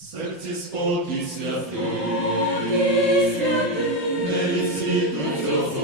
Серці спокій святий, святий, не від світу цього.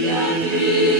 Я твій.